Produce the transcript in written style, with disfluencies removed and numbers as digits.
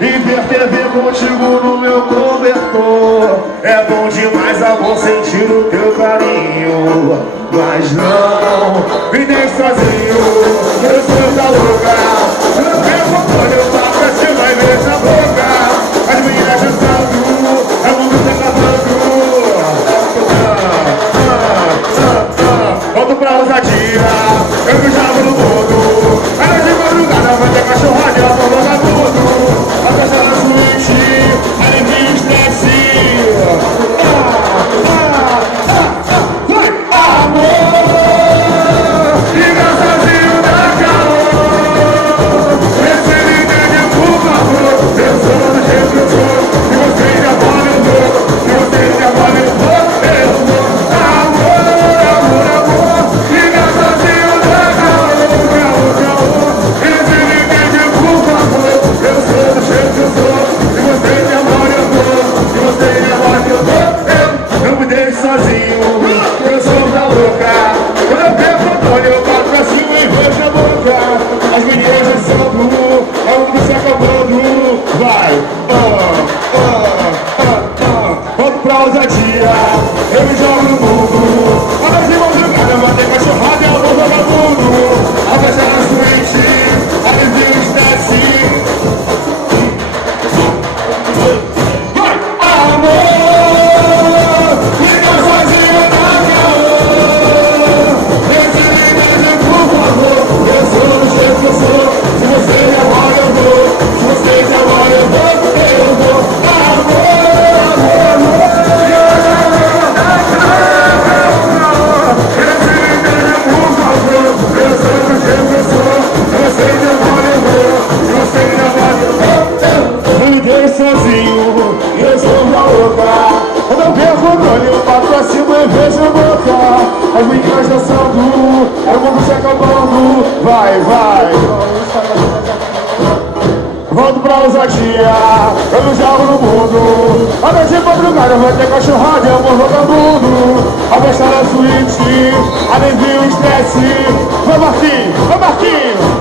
E ver TV contigo no meu cobertor. É bom demais, amor, sentir o teu carinho. Mas não me deixe sozinho, eu sou da louca. Eu pego o fone, eu passo pra cima e vejo a boca. As meninas dançando, é o mundo se acabando. Volto pra ousadia, eu me jogo no mundo. Era de madrugada, vai ter cachorrada e ela tá vagabundo. A festa na suíte, alivia o estresse. Vai, amor, fica sozinho na calor. Esse me entende, por favor. Eu sou do jeito que eu sou, e você me apoia, eu vou. E você me apoia, eu vou. Sozinho, eu sou da louca. Quando eu pego o controle, eu bato pra cima e vejo a boca. As meninas dançando, a mundo se acabando. Vai, volto pra ousadia, eu me jogo no mundo. Agora de mão jogada, bater cachorrada e eu vou vagabundo. A festa na suíte, a vizinha esquece. Vai, amor. Sozinho, eu sou da louca. Quando eu pego o controle, eu bato pra cima e vejo a boca. As meninas dançando, é o mundo se acabando. Vai, vai. Volto pra ousadia, eu me jogo no mundo. A noite de madrugada vai ter cachorrada e amor vagabundo. A festa na suíte, alivia o estresse. Vai, Marquinhos, vai, Marquinhos.